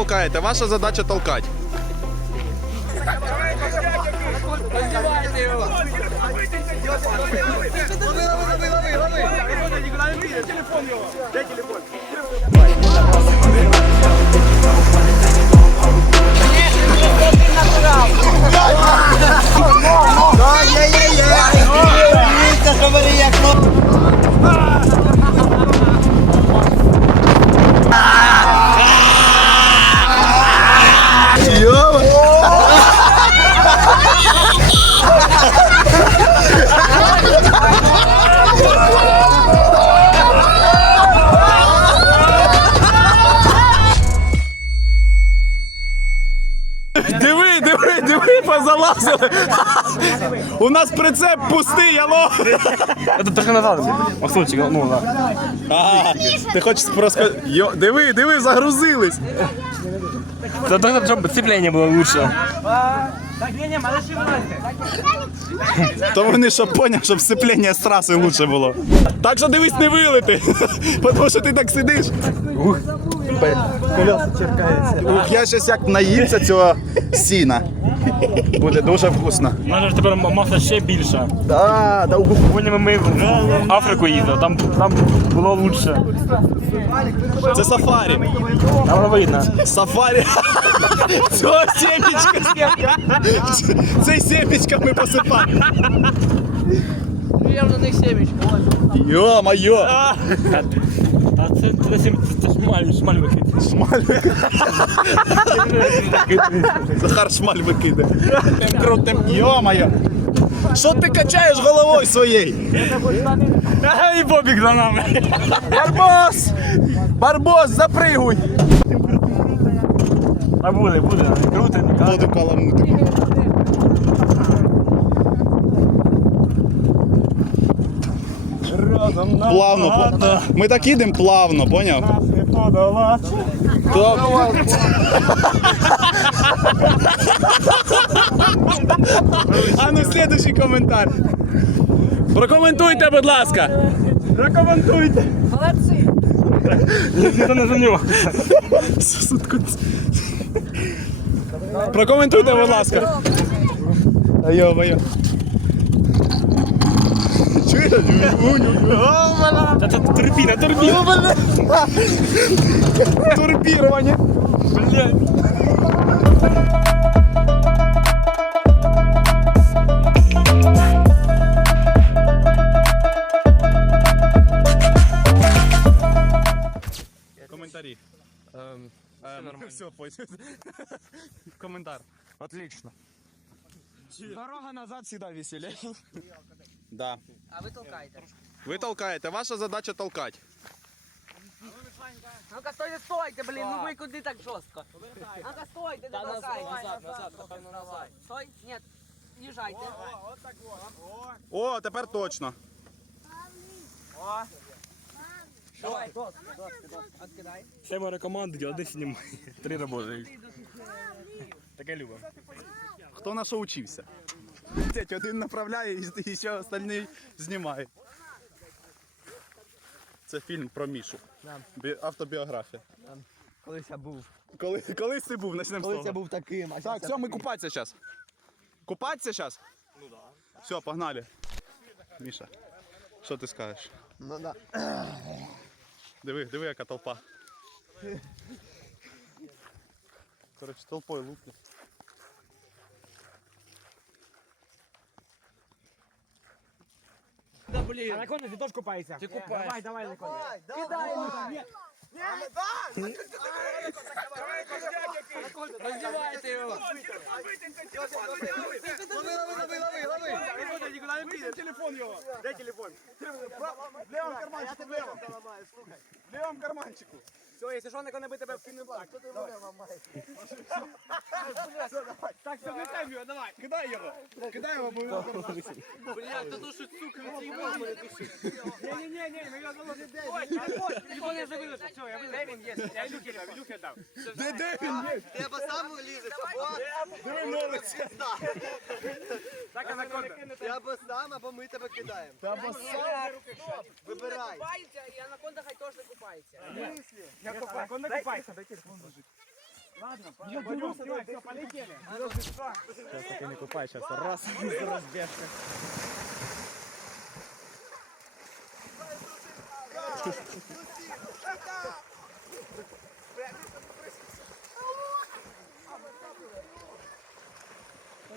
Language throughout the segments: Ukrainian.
толкаєте, ваша задача толкати. Диви, диви, позалазили. У нас прицеп пустий, алло. Это трохи назад. Максимчик, ну да. Ага, ти хочеш просто... Йо, диви, диви, загрузились. Да тогда чтобы цепление было лучше. То вони щоб поняв, щоб сцеплення з траси лучше було. Так що дивись, не вилити. Тому що ти так сидиш. Ух, я щось як наївся цього сіна. Буде дуже вкусно. У нас же тепер маса ще більша. Да, да, угу. Потім ми в Африку їздили, там, там було лучше. Це сафарі. Там воно видно. Сафарі. Цього семечка. Цей семечками посипати. Я на них семечко. Йо-моє. Це, це, це, це шмаль, шмаль викид. Шмаль. Захар шмаль викиде. Тим крутим. Йо-моє. Що ти качаєш головою своєю? І побіг за нами. Барбос! Барбос, запригуй! А буде, буде. Круто, не Плавно, плавно. Ми так їдемо плавно, поняв? То- А ну следующий коментар. Прокоментуйте, будь ласка. Прокоментуйте. Молодці. Ніхто не за нього. Прокоментуйте, будь ласка. Йо-моє. Та це турбіна, турбіна. Турбірування. Блядь. Коментарі. Ем, Все, потім. Коментар. Отлично. Дорога назад всегда веселее. Да. А ви толкаєте. Ви толкаєте, ваша задача толкати. Ну-ка стойте, стойте, блін, ну ви куди так жорстко? Ну-ка стойте, не толкайте. Назад, назад, назад. Стой, ні, їжджайте. О, тепер точно. Давай, доски, доски, доски. Откидай. Все моя команда, один знімає. Три роботи. Таке любо. Хто на що учився? Дядь, один направляє і- ще остальний знімає. Це фільм про Мішу. Бі- Автобіографія. Колись я був. Коли, колись ти був, почнемо з Колись того. я був таким, а Так, все, ми купатися зараз. Купатися зараз? Ну так. Да. Все, погнали. Міша, що ти скажеш? Ну да. Диви, диви, яка толпа. Коротше, толпою луплю. А на ты ти теж купаєшся? Ти купаєш. Давай, давай на коні. Роздівайте його. Телефон його. Де телефон? В левому карманчику, в левому. В левому карманчику. Все, якщо що, на коні тебе вкину так. Так, все, несем його, давай. Кидай його. Кидай його, бо він Блядь, та то що, сука, ви ці мене душить. Ні-ні-ні, ми його заложимо. Телефон я вже вилежу. Все, я вилежу. Де він є? Я Ілюхі дав, Ілюхі дав. Де, де він є? Або сам лізеш, або Диви, нориться. Так, анаконда. ти або сам, або ми тебе кидаємо. Та бо Вибирай. Купається, і анаконда хай теж купається. Анаконда купайся, дай телефон. Поки не купай, зараз раз, розбіжка. Ну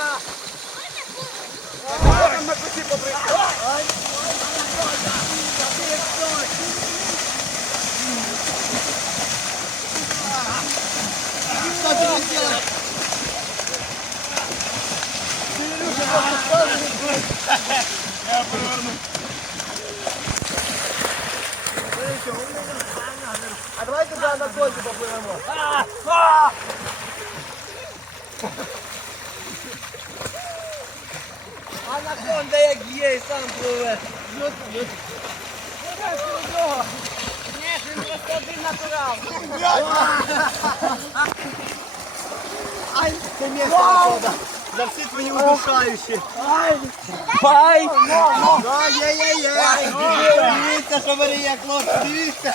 в воду! А давай туди на коні попливемо. Анаконда як є, і сам пливе. Ні, він просто один натурал. Ай, це місце Анаконда. За всі твої удушаючі. Да, є, є, є. Дивіться, що бери, як хлопці, дивіться.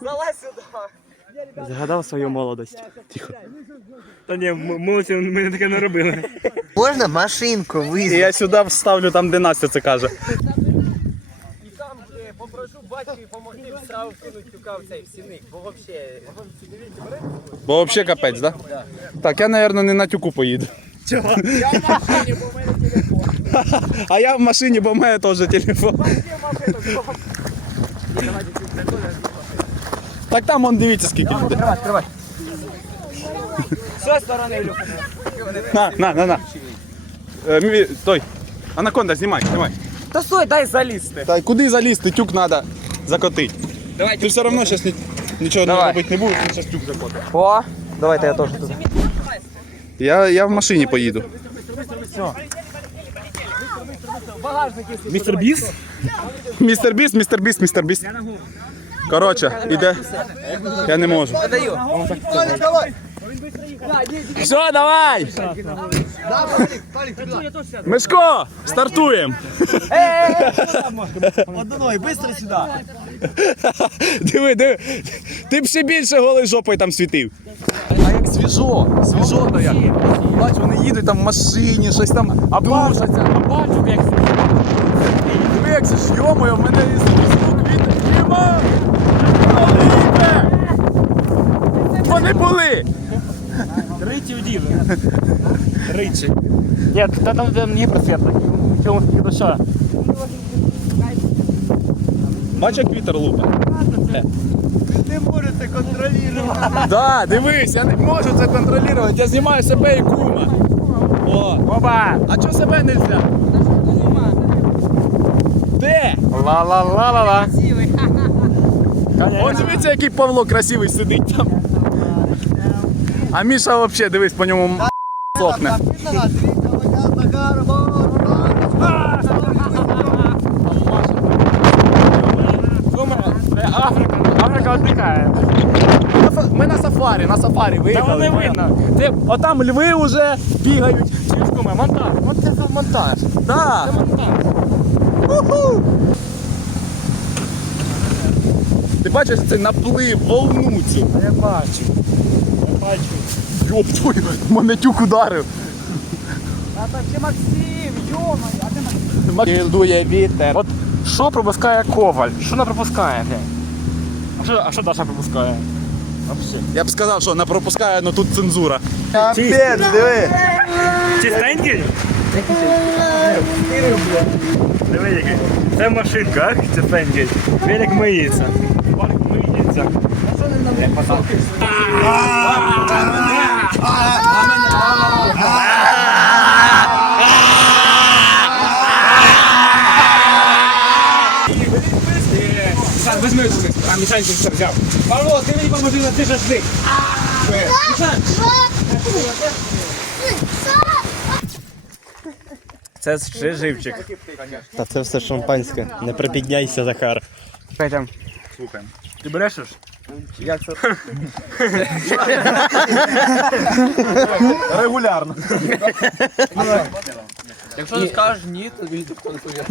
Залазь сюди. Згадав свою молодость. Тихо. Та ні, молодці, ми не таке не робили. Можна машинку І визвати? я сюди вставлю там, де Настя це каже. І там е, попрошу батька допомогти сразу вкинути тюка в цей в сіник, бо взагалі... Бо взагалі капець, да? Так, я, мабуть, не на тюку поїду. Я в машині, в телефон. А я в машині, бо в мене теж телефон. Так там он дивіться, скільки людей. З цієї сторони, Ілюха. На, на, на, на. Е, мі- Той. Анаконда, знімай, знімай. Та стой, дай залізти. Та й куди залізти? Тюк треба закотити. Давай, Ти все одно зараз нічого Давай. робити не будеш, ти зараз тюк закотиш. О, давайте я теж тут. Я, я в машині поїду. Містер Біс? Містер Біс, містер Біс, містер Біс. Коротше, іде. Я не можу. Все, давай! Мишко, стартуємо! Одної, швидко сюди. Диви, диви. Ти б ще більше голою жопою там світив. А як свіжо, свіжо то як. Бач, вони їдуть там в машині, щось там а душаться. А бачу, як Ж йомою, в мене є звук від Діма! Вони були! Ричі уділи. Ричі. Ні, та там де мені просвітло. Чому до що? Бач, як вітер лупить. Не можете контролювати. Да, дивись, я не можу це контролювати, я знімаю себе і кума. О, Оба! а чого себе не можна? Де? Ла-ла-ла-ла-ла. От дивіться, який Павло красивий сидить там. А Міша взагалі, дивись, по ньому сохне. Африка, Африка віддихає. Ми на сафарі, на сафарі Та виїхали. вони видно. Це, отам льви вже бігають. Чуєш, куме, монтаж. От це монтаж. Да. Це монтаж. Ти бачиш цей наплив, волну цю. Я бачу. Я бачу. Йоп твою, мене тюк ударив. А там ще Максим, йома, а де Дує вітер. От що пропускає коваль? Що не пропускає? блядь? А що, а що Даша пропускає? Вообще. Я б сказав, що не пропускає, але тут цензура. Капець, диви. Чистенький? Диви який. Це машинка, ах, чистенький. Велик миється. Парк миється. Сам, візьми цю а Мішаньку все взяв. Павло, ти мені поможи на ти шашлик. Це ще живчик. Та це все шампанське. Не припідняйся, Захар. Петя. Слухаємо. Ти брешеш? Як це? Регулярно. Якщо не скажеш ні, то ніхто не повірить.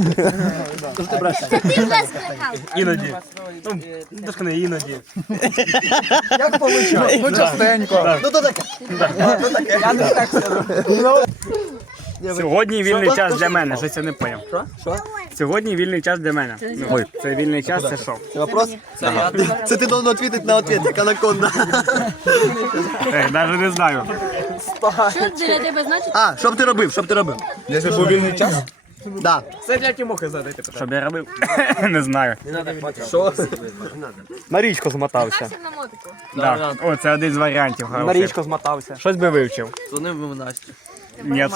Іноді. Ну, трошки не іноді. Ну частенько. Ну то таке. Сьогодні вільний час для мене. Щось я не поняв. Що? Що? Сьогодні вільний час для мене. Ой, це вільний час, це що? Це вопрос? Це ти должен відповідати на ответ, як анаконда. Ех, навіть не знаю. Що для тебе значить? А, що б ти робив? Що б ти робив? Якщо був вільний час. Да. Це для Тимохи задайте. Що б я робив? Не знаю. На річку змотався. Сів на мотику. Да. О, це один з варіантів. хороших. змотався. Щось би вивчив. Дзвонив би Насті. Ні.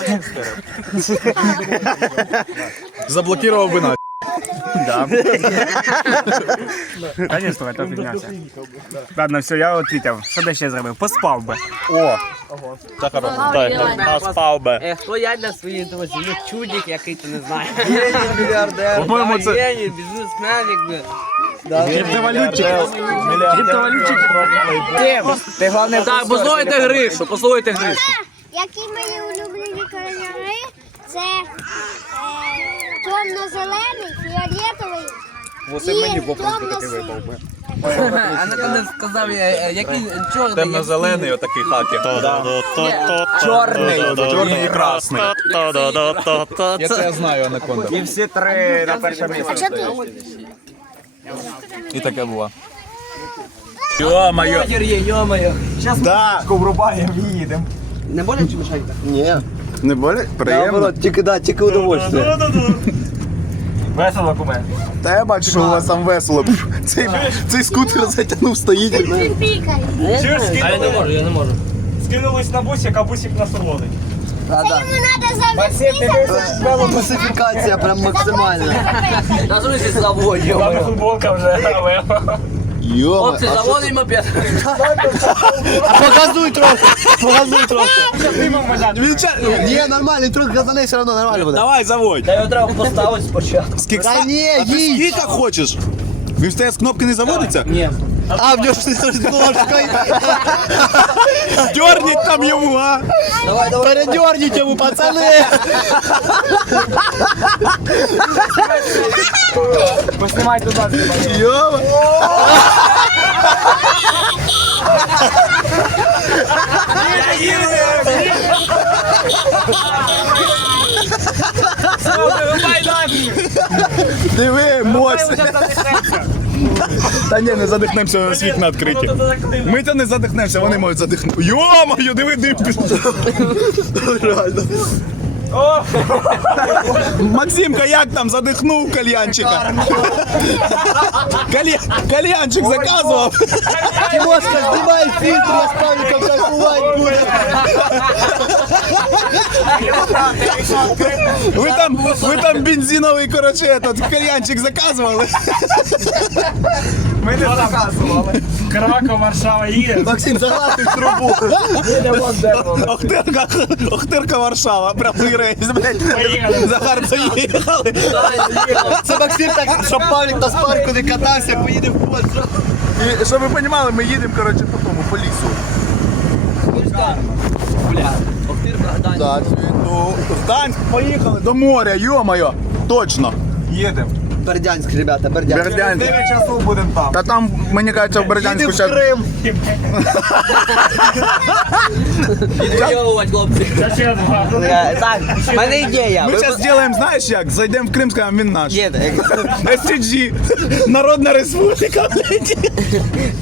Заблокував би на. Да. Ні, слухай, піднявся. Ладно, все, я відповів. Що ти ще зробив? Поспав би. О, спав би. Е, хто я для своїх друзів? Ну, чудик, який ти не знаєш. Мільярдер. по-моєму, це Геній, бізнесмен, якби. ти головне Так, послухайте Гришу, послухайте Гришу. Які мої улюблені? Це е, темно-зелений, фіолетовий і темно-синій. А не ти не сказав, е, який чорний. темно-зелений отакий хаки. Чорний. Чорний і красний. Я це знаю, анаконда. І всі три на перше місце. А що ти? І таке було. Йо-моє. Йо-моє. Да. Врубаємо і їдемо. Не боляче мішанька? Ні. Не болить? Приємно. Наоборот, тільки да, тільки удовольствие. Весело, куме. Та я бачу, що у вас там весело. Цей, цей скутер затягнув, стоїть. Він пікає. Чуєш, А я не можу, я не можу. скинулись на бусик, а бусик нас уводить. Це йому треба завестися. Класифікація прям максимальна. На зустріч заводів. Там футболка вже. Йо. Хлопці, заводимо мопед. Показуй трохи. Показуй трохи. Він ча- Ні, нормально, трохи газаней все одно нормально буде. Давай, заводь. Та його треба поставити спочатку. Скільки Та ні, а ти їдь. скільки хочеш? Він в тебе з кнопки не заводиться? Ні. А, в нього ж кнопка. Дерніть там йому, а! Давай, давай. Передерніть йому, пацани. Поснімай туди. Йо. Диви, моць. Та ні, не задихнемося, у нас вікна відкриті. Ми то не задихнемося, вони можуть задихнути. Йо-моє, диви, дим пішов. Реально. Максимка, як там задихнув кальянчика? Калья... Кальянчик заказував. Тимошка, знімай фільтр, я ставлю, як буде. Ви там, ви там бензиновий, короче, этот кальянчик заказували. Ми не заказували. Краков, Варшава їде. Максим, заглатуй трубу. Охтирка, Охтирка Варшава, прямий рейс, блядь. Захар поїхали. Це Максим так, щоб Павлік на спарку не катався, поїде в Польщу. І щоб ви розуміли, ми їдемо, коротше, по тому, по лісу. Бля, Охтирка, Даня. Ну, Гданськ, поїхали до моря, йо-моє. Точно. Їдемо. Бердянськ, ребята, Бердянськ. Бердянськ. 9 часов будемо там. Та там, мені кажеться, в Бердянську Їдемо в ще... Крим. Йовувати, хлопці. Це ще два. Е, Так, в мене ідея. Ми Ви- зараз зробимо, знаєш як? Зайдемо в Крим, скажемо, він наш. Є, STG. Народна республіка.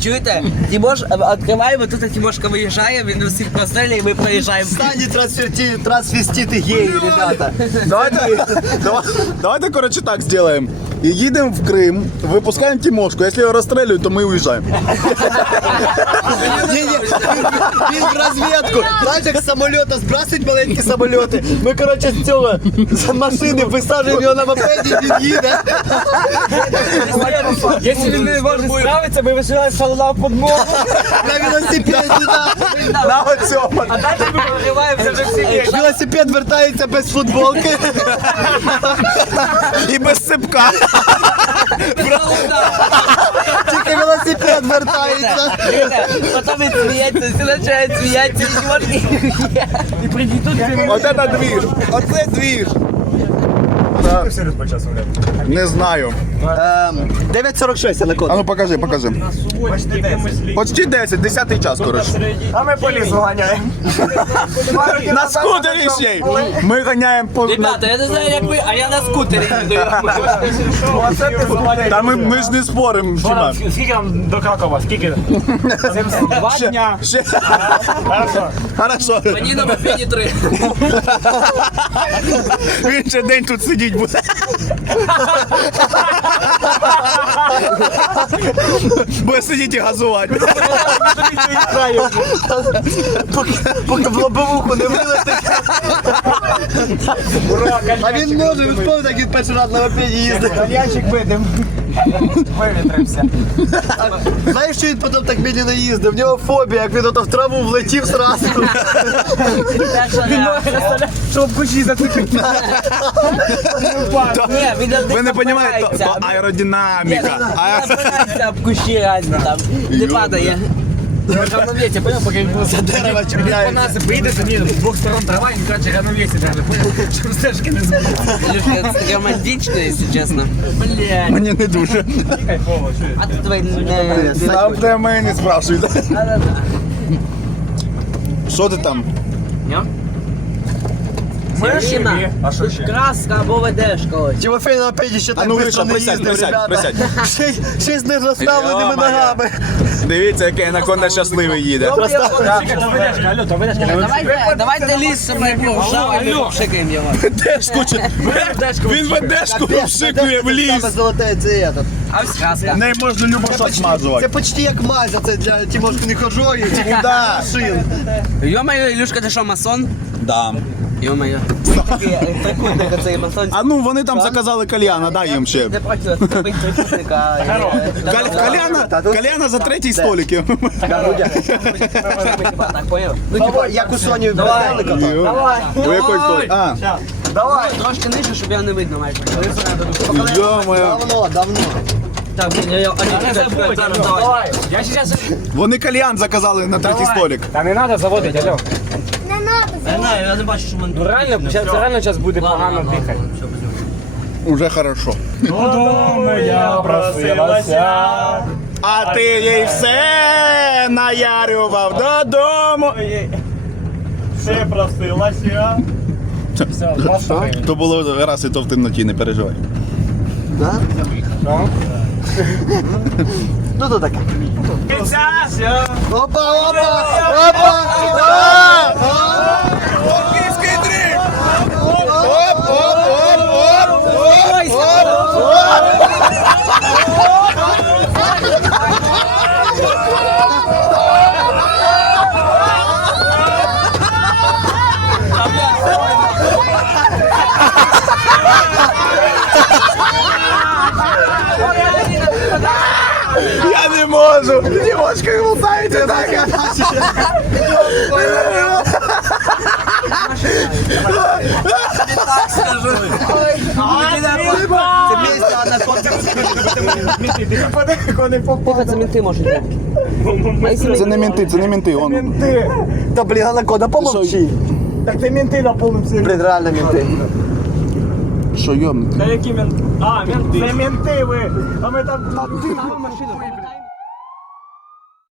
Чуєте? Тимош, е, відкриваємо, тут Тимошка виїжджає, він усіх прострелює, і ми проїжджаємо. Стані трансферти, трансвестити геї, ребята. Давайте, давай, давайте, коротше, так зробимо. І їдемо в Крим, випускаємо Тимошку. Якщо його розстрілюють, то. Ні, ні, він в розвідку. Знаєш, як з самоліта збрасують маленькі самоліти. Ми, коротше, з цього з машини висаджуємо його на мопеді, він їде. Якщо він не може справитися, ми висилаємо салона в подмогу. На велосипеді, да. На оцьому. А далі ми прогріваємося вже всі. Велосипед вертається без футболки. І без цепка. Тільки велосипед вертається. Потім він сміється, всі починають сміятися, і Тимошки. І ти Оце та двіж. Оце все розпочався. Не знаю. Ем, 9.46 я на код. А ну покажи, покажи. Почти 10, 10 час, коротше. А ми по лісу ганяємо. На скутері ще й. Ми ганяємо по... Ребята, я не знаю, як ви, а я на скутері їду. Оце ти Та ми, ми ж не споримо, Діма. Скільки нам до Кракова? Скільки? Два дня. ще. Хорошо. Хорошо. Мені на мопеді три. Він ще день тут сидіть буде. Буде сидіти і газувати. Поки в лобовуху не вилетить. А він може, він пам'ятає, як він перший раз на мопеді їздить. Кальянчик видим. Вивітрився. Знаєш, що він потім так медленно їздив? В нього фобія, як він ото в траву влетів зразу. Щоб кучі зацепити. Ви не розумієте, то, то аеродинаміка. Об кущі реально там. Не падає. Равновесие, понял, пока він був за дерева По чіпляється. нас вийде, ні, з двох сторон трава, і він каже, равновесие даже, понял, щоб стежки не збили. Илюшка, это романтично, если честно. Блядь. Мені не дуже. Кайфово, що А тут твои... не- Там де мене не спрашують. Що ти там? Машина. А що ще? Краска або ведеш когось. Тимофей на мопеді ще А так ну, швидко Гриша, не присядь, їздив, присядь, ребята. присядь. Ще, й- ще й з нерозставленими Йо-моє. ногами. Дивіться, який анаконда щасливий їде. Давайте, давайте ліс, щоб не і ми його. Ведешку, чи- Він ведешку в ліс. Саме це є. А ось краска. Не можна любо що Це почти як мазя, це для Тимошки не хожої, тільки Да. шин. Ё-моё, Илюшка, ти що, масон? Да. Трикутник оцей. А ну вони там заказали кальяна, дай їм ще. Не проти вас купити трикутника. е, Каль- Кальяна, кальяна за третій столик. Так, поняв? Ну, типа, як у Соні Давай. У якої столик? А, Давай. Трошки нижче, щоб його не видно, майже. йо-моє. Давно, давно. Так, блін, я його... а, ні, зараз, зараз, давай. Я сейчас... Вони кальян заказали на третій столик. Та не треба заводити, алло. Не. Я знаю, я не бачу, що Ну мене... реально, зараз реально зараз буде погано дихати. Уже хорошо. Додому я просилася. А ти їй все наярював додому. Все просилася. Все, То було раз і то в темноті, не переживай. Да? Ну то таке. Опа, опа, опа, Київський дріб! Оп, оп, оп, оп, оп, оп. Я можу. Дівочка, глупаєте так. Це мінти можуть бути. Це не мінти, це не мінти. Он. Та блін, анакода, помовчи. Так це менти на повному серйозі. Блін, реально мінти. Що йомнути? Та які менти? А, менти. Це менти ви. А ми там... Машину.